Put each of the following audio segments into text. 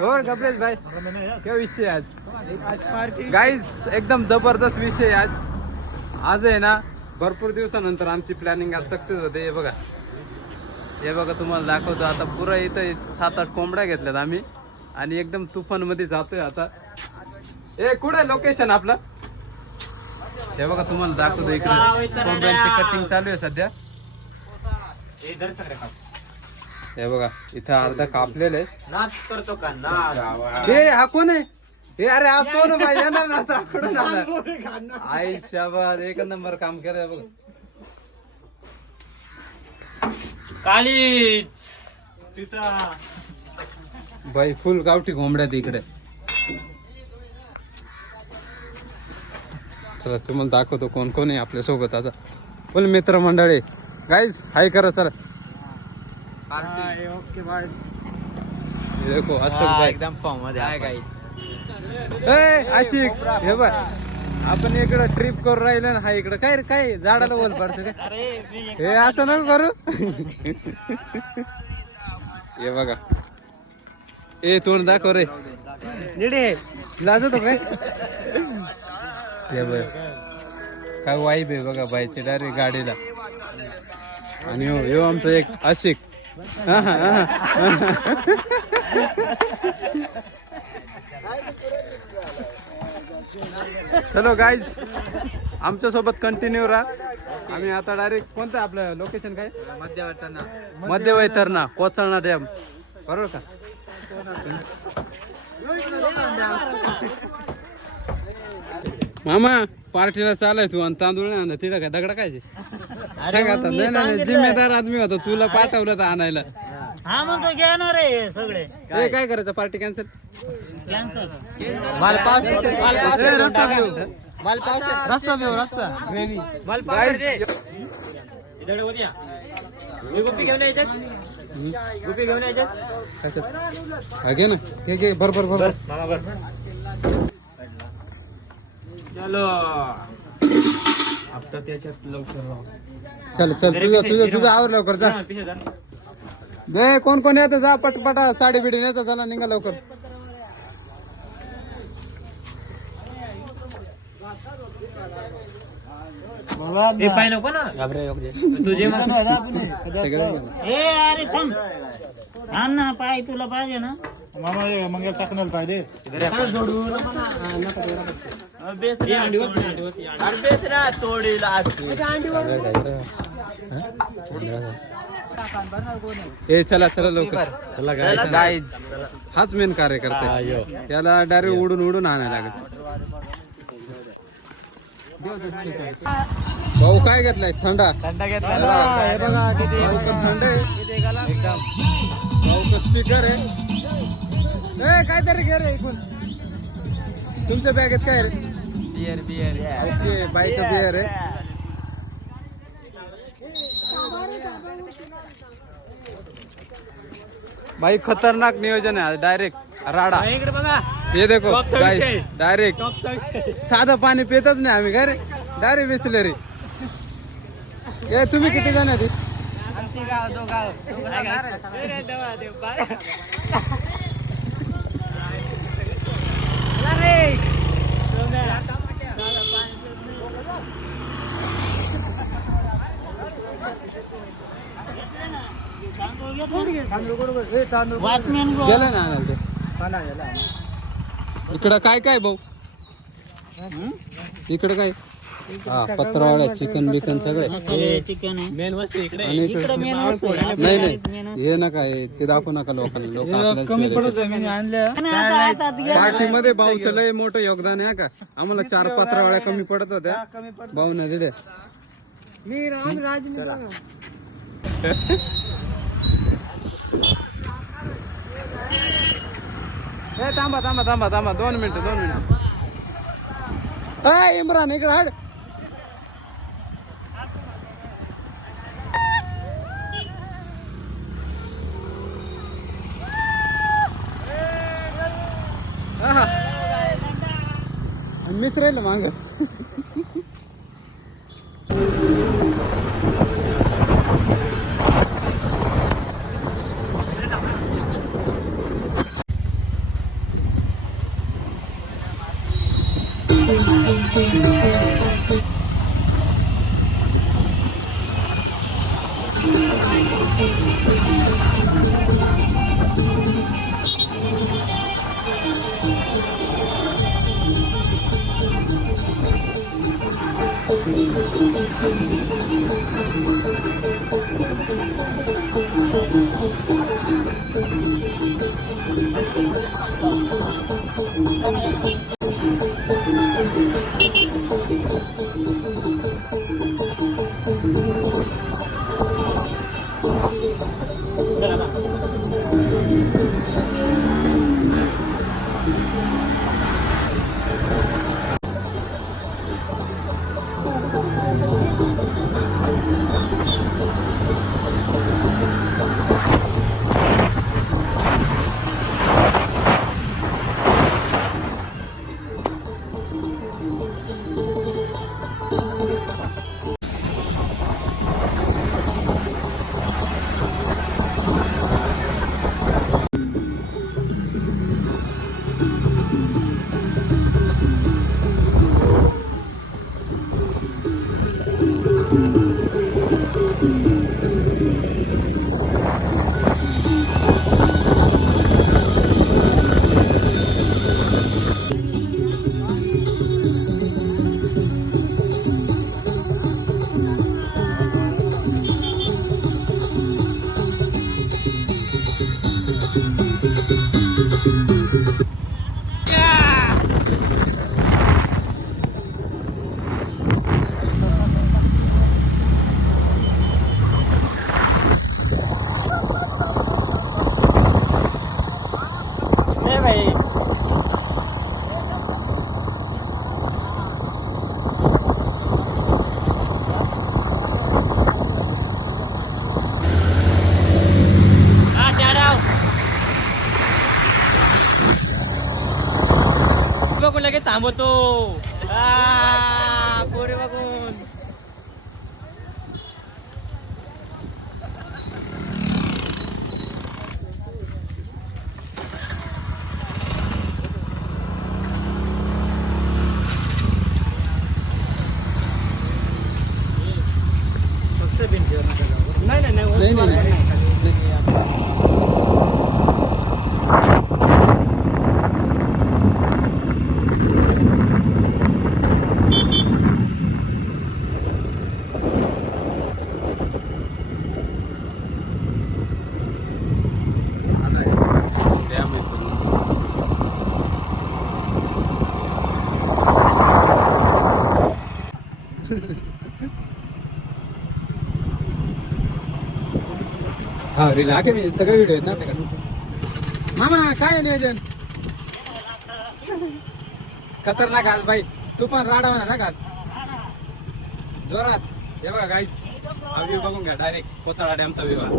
और कपिलेश भाई क्या विषय आज गाइस एकदम जबरदस्त विषय आज आहे ना भरपूर दिवसानंतर आमची प्लॅनिंग आज सक्सेस होते. हे बघा तुम्हाला दाखवतो आता पुरा इथं 7-8 कोंबड्या घेतल्यात आम्ही आणि एकदम तुफान मध्ये जातोय आता. कुठे लोकेशन आपलं हे बघा तुम्हाला दाखवतो. इकडे कोंबड्यांची कटिंग चालू आहे सध्या. हे बघा इथं अर्धा कापलेले करतो का हा कोण आहे अरे हा कोण भाई येणार ना आता कुठून आला आई शाबास एक नंबर काम केलंय बघ. काळीच बाई फुल गावठी कोंबड्यात इकडे. चला तुम्हाला दाखवतो कोण कोण आहे आपल्या सोबत आता. फुल मित्र मंडळी गाईज हाय करा चला. Okay bye. देखो भाई एकदम फॉर्म मध्ये आहे गाईच. आशिक हे बघ आपण इकडं ट्रिप करू राहिलो ना. हा इकडं काय रे काय झाडाला बोल पडतो काय हे असं नको करू. हे बघा तोंड दाखव रे लाजतो काय. हे बघ काय वाईब आहे बघा बाईची डायरेक्ट गाडीला. आणि हो आमचा एक आशिक. चलो गाईज आमच्या सोबत कंटिन्यू राहा. आम्ही आता डायरेक्ट कोणतं आपलं लोकेशन काय मध्य वैतरणा कोचळणा डॅम बरोबर का. मामा पार्टीला चालाय तू आणि तांदूळ नाही आणलं तिला काय दगडा काय नाही जिम्मेदार आदमी होता तुला पाठवलं तर आणायला. हा म्हणतो घेणार आहे सगळे. काय करायचं पार्टी कॅन्सल घे ना घे बरोबर चलो आता त्याच्यात लवकर चल तुझं आवर लवकर जा. दे कोण कोण येतं जा पटपटा साडी बिडी नेतो चला निघा लवकर. पाय नको ना तुझे अरे थांब थांब ना पाय तुला पाहिजे ना मामा मग चाकण्याला पाहिजे. चला लवकर हाच मेन कार्यकर्ता त्याला डायरेक्ट उडून आणायला लागेल. भाऊ काय घेतलाय थंडा घेतला थंड आहे एकदम. भाऊचं स्पीकर आहे काहीतरी घे रे ऐकून. तुमच्या बॅगेत काय रे बियर ओके बाईक बियर आहे. भाई खतरनाक नियोजन आहे डायरेक्ट राडा. इकडे बघा हे देखो डायरेक्ट साधं पाणी पितच नाही आम्ही काय रे डायरेक्ट बिसलरी. तुम्ही किती जण आहे गेलं ना आणायला ते. इकडं काय भाऊ इकडं काय हा पत्रावळ्या चिकन बिकन सगळे चिकन आहे मेन वस्तू इकडे. आणि नाही हे नका ते दाखवू नका लोकांना. लोक पार्टी मध्ये भाऊचं लय मोठं योगदान आहे का. आम्हाला 4 पत्रावळ्या कमी पडत होत्या भाऊन दिले. थांबा 2 मिनिटं इम्रान इकडे हाड. मित्र आहे मांग. बघून लगेच थांबवतो पोरे बघून. नाही नाही नाही. हा रील आखे मी सगळे व्हिडिओ आहेत ना आपल्याकडे. मामा काय आहे नियोजन? खतरनाक आज भाई. तू पण राडा म्हणा ना आज जोरात. हे बघा गाईस, हा व्ह्यू बघून घ्या. डायरेक्ट कोथळा डॅमचा व्ह्यू आहे.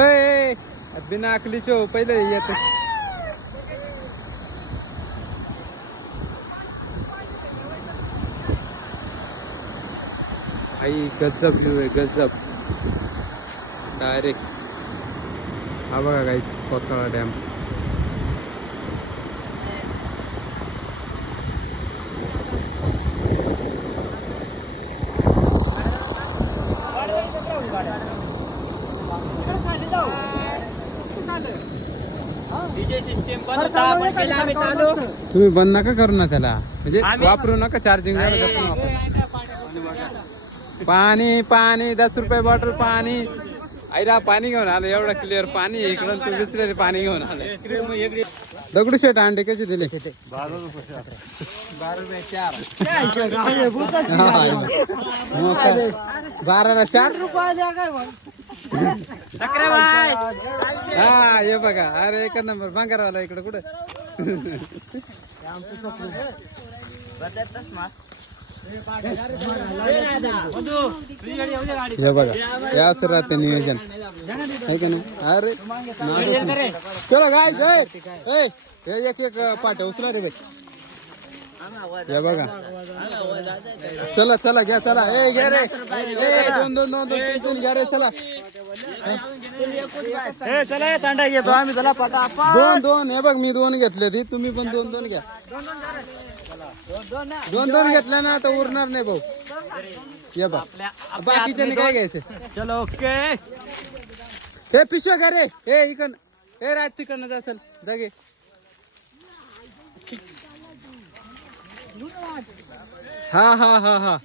ए बिना अकलीचो पहिले येत. आई गजब व्ह्यू आहे, गजब. डायरेक्ट हा बघा गाईस कोथळा डॅम. तुम्ही बंद नका करू ना त्याला, म्हणजे वापरू नका. चार्जिंग पाणी पाणी 10 रुपये बॉटल पाणी. आईला पाणी घेऊन आलं, एवढं क्लिअर पाणी इकडून तू बिसलेले पाणी घेऊन आलं. दगडूशेठ अंडे कसे दिले? 12ला 4. हा हे बघा, अरे एक नंबर भांगारवाला इकडे कुठे. हे बघा या असं राहते नियोजन आहे का नाही. अरे चलो गाय एक एक पाट्या उचला रे बाई. हे बघा चला चला घ्या चला. ए घ्या रे, दोन दोन दोन दोन तीन घ्या रे. चला चला तांडा घेतो आम्ही. चला दोन दोन. हे बघ मी 2 घेतले ती, तुम्ही पण 2 2 घ्या. 2 2 घेतल्या ना तर उरणार नाही भाऊ. ये बघ बाकीच्याने काय घ्यायचं. चलो ओके. हे पिशव्या घ्या रे. हे इकडं, हे राज तिकडनं जा. चल दगे हाँ हाँ हाँ हाँ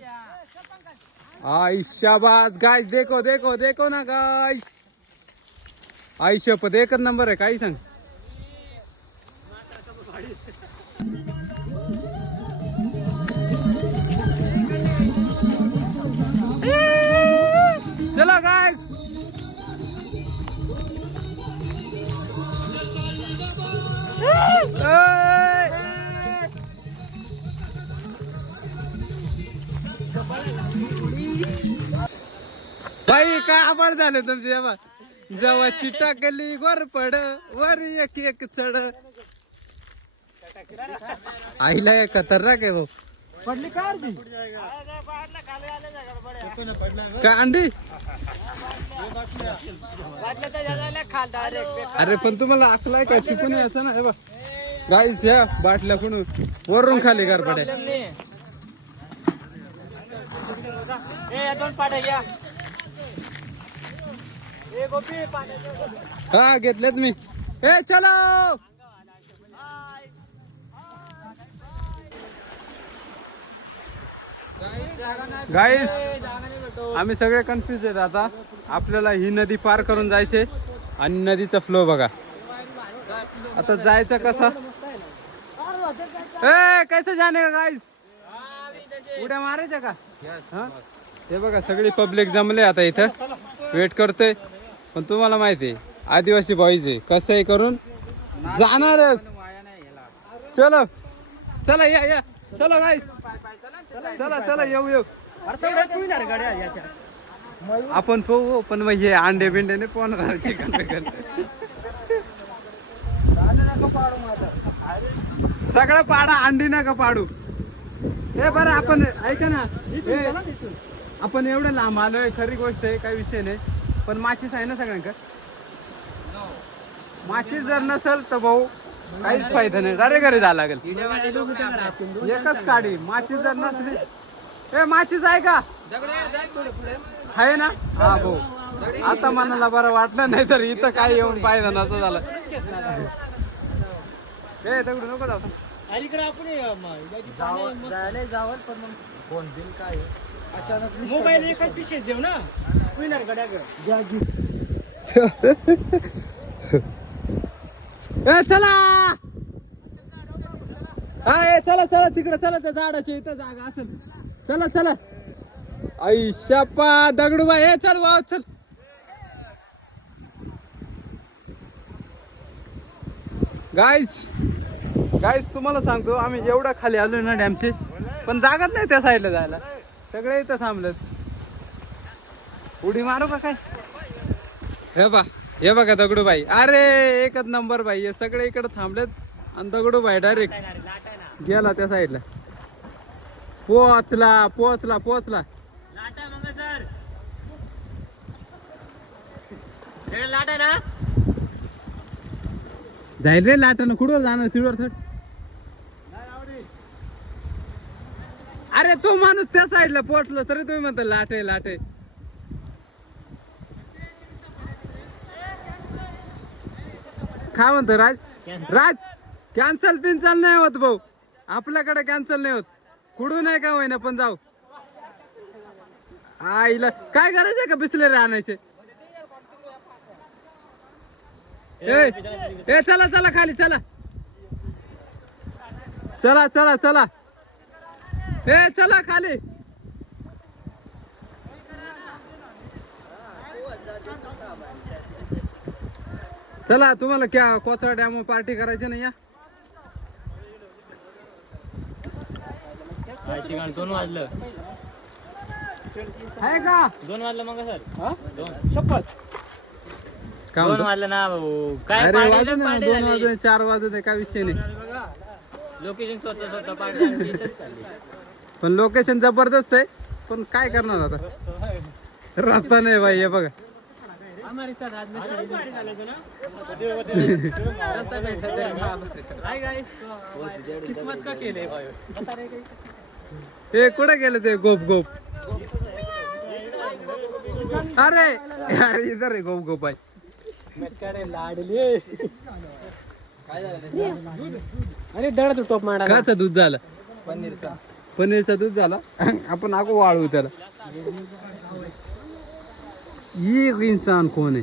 आई शाबाश गाइस, देखो देखो देखो ना गाइस, आई शपथ एकच नंबर आहे. काही सांग. चला गाइस, बाई काय आभार झाले तुमचे. जेव्हा चिटा गली वर पड वर एक एक चढ. आईला खतरनाक आहे भाऊ. पडली का अर्धी? काय अंडी. अरे पण तुम्हाला अकलाय काय चुकून यायचं ना. हे बघ गाईस, ह्या बाटल्या कुण वरून खाली कर पडे. हा घेतलेत मी. ए चलो गाईस, आम्ही सगळे कन्फ्युज आहेत आता. आपल्याला ही नदी पार करून जायचे आणि नदीचा फ्लो बघा. आता जायचं कसं. ए कैसे जाणे का गाईस. उड्या मारायच्या का. हा हे बघा सगळी पब्लिक जमले आता इथं वेट करतोय. पण तुम्हाला माहिती आहे आदिवासी बॉईज कसंही करून जाणारच. चलो चला या या चला गाईस, चला चला येऊ येऊ. आपण पोहू पण मग हे अंडे बिंडेने पोहणार चिकन बिकन सगळं पाडा, अंडी नका पाडू. हे बरं आपण ऐका ना, आपण एवढं लांब आलोय खरी गोष्ट आहे, काही विषय नाही. पण माचीस आहे ना सगळ्यांका. माचीस जर नसेल तर भाऊ काहीच फायदा नाही. अरे घरी जायला लागेल. एकच काढी. माचीस जर नसली. ए माचीस आहे का. आहे ना. हा भाऊ आता मनाला बरं वाटलं, नाही तर इथं काय येऊन फायदा नसतं झालं. ए दगड नको जाऊ. मोबाईल एकच पिशे देऊ ना. ए चला. हा ए चला चला तिकडे चला, त्या झाडाच्या इथं जागा असेल. चला चला. आई शापा दगडूबाई. ए चल वाव चल. गाईस गाईस तुम्हाला सांगतो, आम्ही एवढा खाली आलोय ना डॅमचे, पण जागाच नाही त्या साईडला जायला. सगळे इथं थांबलेत. उडी मारू का काय. हे बघा दगडूबाई. अरे एकच नंबर बाई. हे सगळे इकडे थांबलेत आणि दगडूबाई डायरेक्ट गेला त्या साईडला. पोचला पोचला पोचला. लाट आहे ना. जाईल रे लाटानं. कुठवर जाणार तिडवर थड. अरे तो माणूस त्या साईडला पोहोचला तरी तुम्ही म्हणता लाटे लाटे. काय म्हणतो राज. राज कॅन्सल पिन्सल नाही होत भाऊ. आपल्याकडे कॅन्सल नाही होत. कुठून नाही का होईना पण जाऊ. आईला काय करायचंय का बिसलेरी आणायचे. ए चला चला खाली चला. चला चला चला. ए चला खाली. चला तुम्हाला क्या कोथळा डॅम पार्टी करायची नाही. या 2 वाजलं. आहे का 2 वाजलं मग सर. हा? 2 शपथ. काय 2 म्हणतो? वाजलं ना भाऊ. काय अरे पार्टी वाजू दे ना, पार्टी 2 झाली. वाजू दे, 4 वाजू दे, काय विषय नाही. लोकेशन स्वतः स्वतः पार्टी आमची इथंच चालली. पण लोकेशन जबरदस्त आहे. पण काय करणार आता. रस्ता नाही बाई. हे बघा हमारे साथ आज में हाय गाइस. किस्मत का खेल है भाई. हे कुठे गेले ते गोप गोप. अरे अरे इधर आहे गोप गोप आहे. लाडले. काय झालं. अरे दड तू टोप मारा. काच दूध झालं. पनीरचा दूध झाला. आपण आगो वाळू त्याला. ये इंसान कौन है?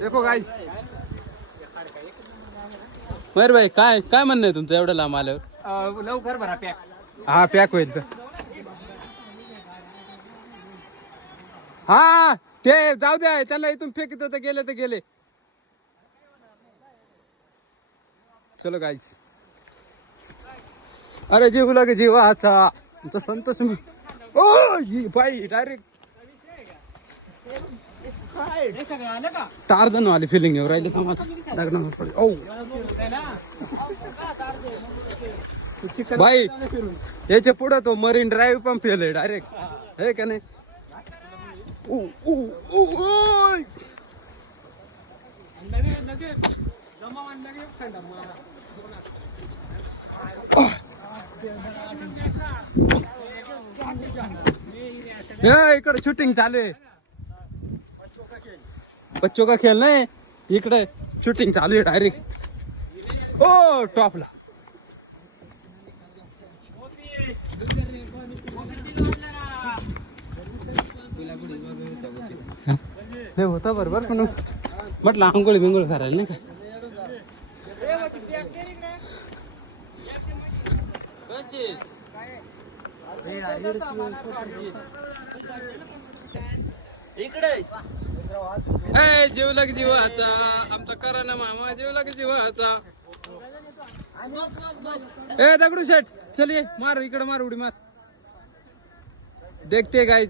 देखो गाइस. मयूर भाई काय काय म्हणणं आहे तुमचं एवढं लांब आल्यावर? लवकर भरा पॅक. हा पॅक होईल तर. हा ते जाऊ द्या त्यांना इथून फेकित तर गेले तर गेले. चलो गाईस. अरे जीव लागे जीवाचा तो संतोष. ओ भाई डायरेक्ट टार्झन वाली फिलिंग येऊ राहिली. ओ भाई याच्या पुढे तो मरीन ड्राईव्ह पण फेल आहे डायरेक्ट. हे का नाही? इकडे शूटिंग चालू आहे. बच्चों का खेळ नाही इकडे शूटिंग चालू आहे डायरेक्ट. ओ टॉपला. हे होता बरोबर पण म्हटलं आंघोळी बिंगोळी करायला नाही का. जेवला की जीवाचा आमचा करा ना मामा. जेवला की जीवाचा. ए दगडू शेट चल ये मार इकडे मार उडी मार. देखते काय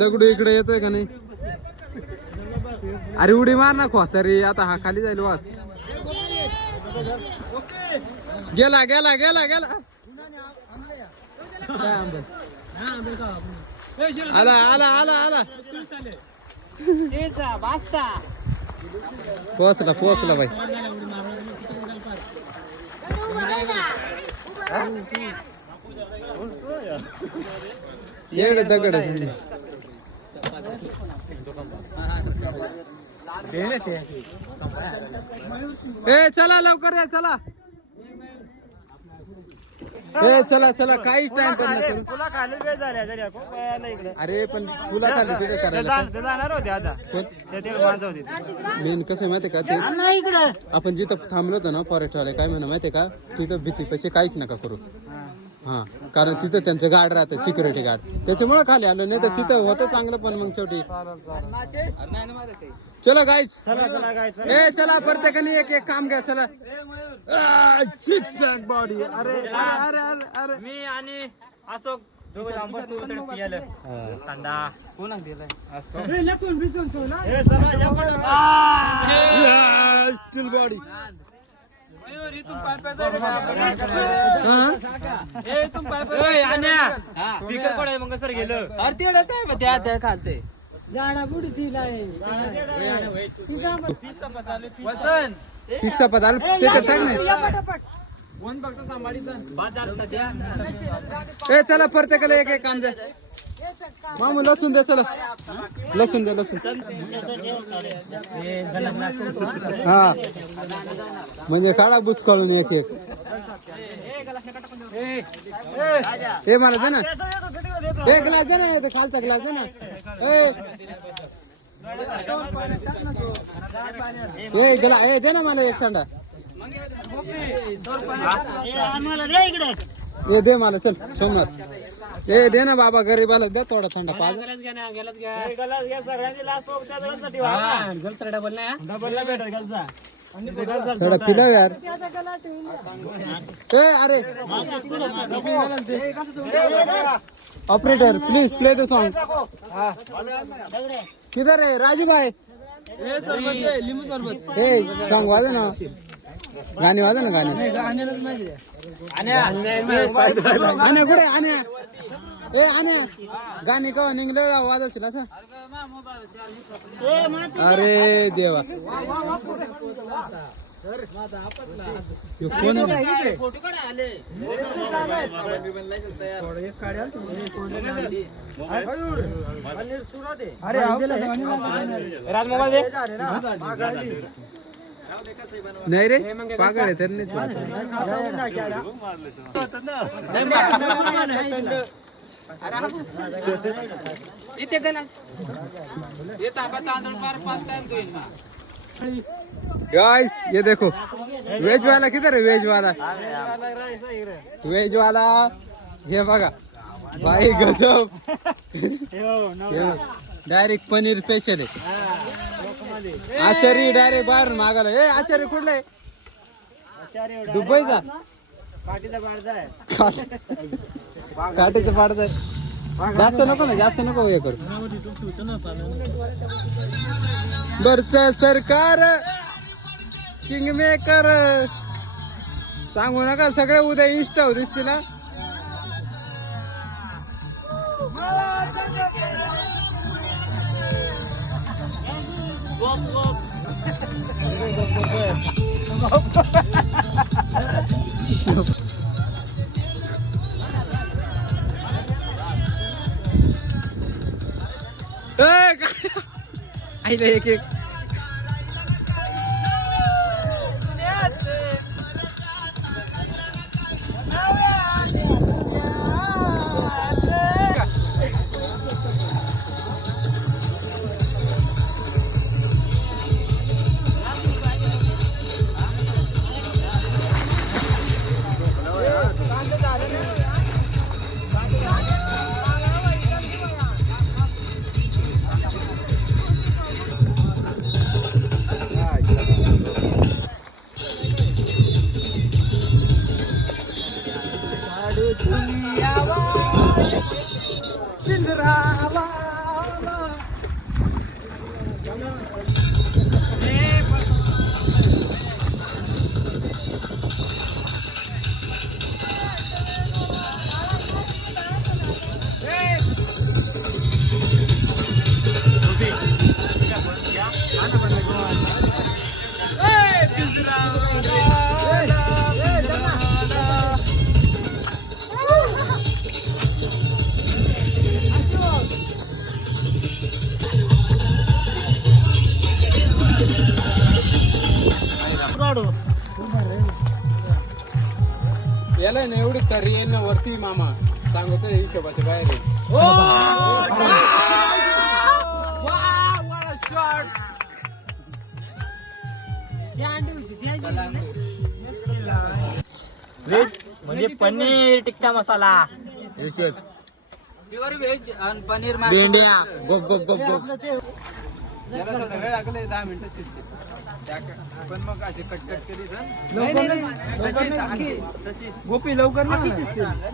दगडू इकडे येतोय का नाही. अरे उडी मार ना खोसारी. आता हा खाली जाईल वाद. गेला गेला गेला गेला. आला आला आला आला. पोचला पोचला भाई. येड दगड. ए चला लवकर या चला. ए चला चला काहीच टाइम पण नाही. तुला खाली वेळ झाल्या इकडे. अरे पण तुला खाली तिथे करायला जाणार होते आता. मेन कसं माहितीये का ते आपण जिथं थांबलो होतो ना फॉरेस्ट वाले काय म्हणा माहितीये का तिथं भीती पैसे काहीच नका करू. हा कारण तिथं त्यांचं गार्ड राहतं सिक्युरिटी गार्ड. त्याच्यामुळे खाली आलो नाही तर तिथं होतं चांगलं पण मग शेवटी. चलो गाईच. ए चला प्रत्येकाने एक एक काम घ्या चला. Six pack body. अरे अरे अरे अरे मी आणि अशोक थंडा कोणाक दिलाय स्टील बॉडी. स्पीकर पडाय मग सर गेलं. त्या खालते पिस्सा पदार्थ ते तर टाक नाही. ए चला प्रत्येकाला एक एक काम द्या. मामू लसूण दे चला. लसूण दे लसूण. हा म्हणजे काढा बुच काढून एक एक. हे मला दे ना. एक ग्लास दे ना. खालचा ग्लास दे ना. ए गला ए दे ना मला एक थंडा. ए दे मला चल सोमनाथ. ए दे ना बाबा गरीबाला दे थोडा थंडा. पाच थोडा पिला यार. ए अरे operator please play the song. किधर है राजू भाई? लिंबू सरबत. ए सॉन्ग वाजव ना. गाणे वाजव ना गाणे. आण्या कुठे आण्या? ए आण्या गाणे कवा निघले वाजवशील असं. अरे देवा कोण फोटो काढ आले नाही रे पागळ आहे तर नाही इथे गणा ये तांबा तांदूळ पार 5 टाइम देईन ना गाइस ये देखो वेज वाला किधर है वेज वाला ये बघा भाई गजब डायरेक्ट पनीर स्पेशल आहे आचारी डायरेक्ट बाहेर मागायला ए आचारी कुठला आहे दुबईचा काठीचं पाडत आहे जास्त नको ना जास्त नको हे करू बरच सरकार किंग मेकर सांगू नका सगळे उद्या इंस्टा दिसतील ना आईला एक एक याला ना एवढी तरी आहे ना वरती मामा सांगतो हिशोबाच्या बाहेर म्हणजे पनीर टिक्का मसाला प्युअर व्हेज आणि पनीर गोप गोप गोप गोप याला थोडा वेळ लागला 10 मिनिटं पण मग असे कटकट केली गोपी लवकर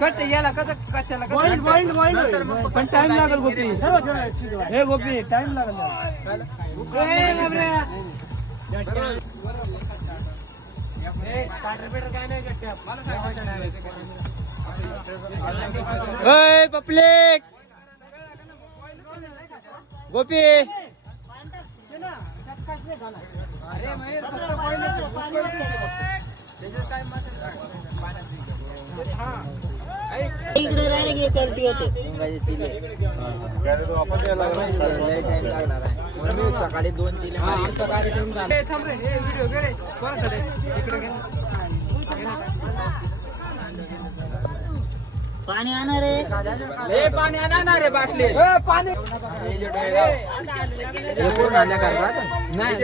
कट याला कसं कच्च्याला पण टाइम लागेल गोपी हे गोपी टाइम लागेल पब्लिक गोपी इकडे डायरेक्ट करती होते सकाळी 2 चिले आमचा कार्यक्रम झाला पाणी आणा रे पाणी आणा रे बाटली पाणी नाही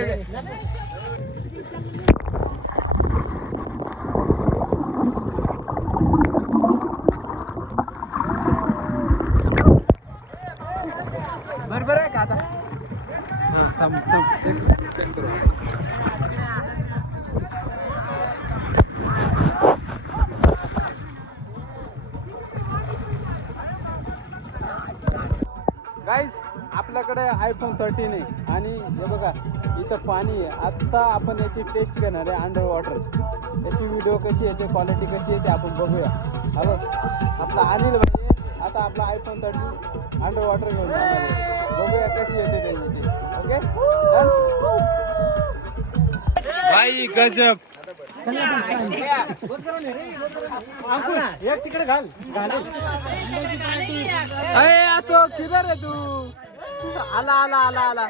बरोबर आहे का आता गाईज आपल्याकडे iPhone 13 आहे आणि हे बघा इथं पाणी आहे. आता आपण याची टेस्ट घेणार आहे अंडर वॉटर. याची व्हिडिओ कशी आहे, क्वालिटी कशी आहे ते आपण बघूया. हॅलो आपला अनिल भाई आता आपला iPhone 13 अंडर वॉटर घेऊन जाणार आहे. बघूया कशी येते त्याची. ओके भाई गजब. अरे असो किधर आहे तू? आला आला आला आला.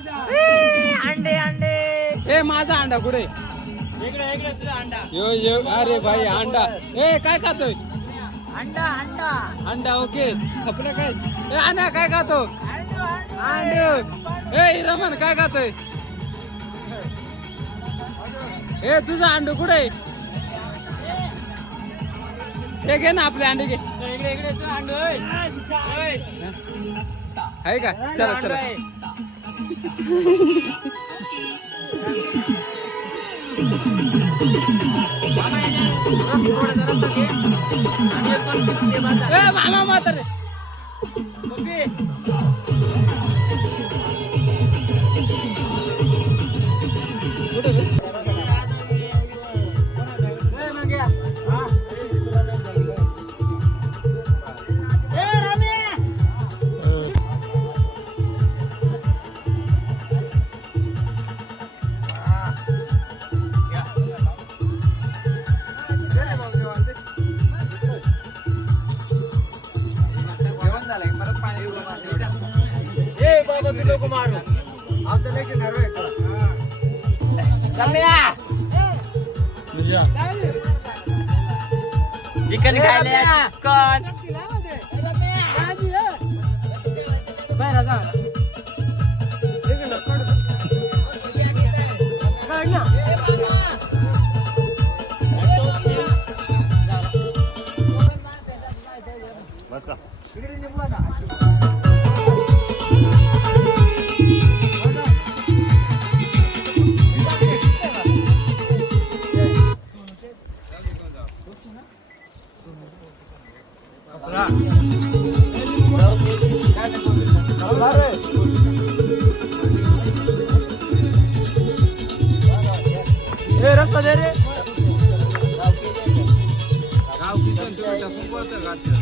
अंडे अंडे ए माझा अंडा कुठे? यो यो अरे भाई अंडा. ए काय खातोय? अंडा अंडा अंडा ओके. आपलं काय? ए अंडा काय खातो? अंड. ए रमन काय खातोय? ए तुझा अंडू कुठे? हे घे ना आपले अंडे घे. आहे का? चला चला. ए मामा म्हातारे. कुठे रे? चिकन खायला चिकन रस्ता दे रे. गाव किचन तुम्ही टाकून पळतोय गाडीला.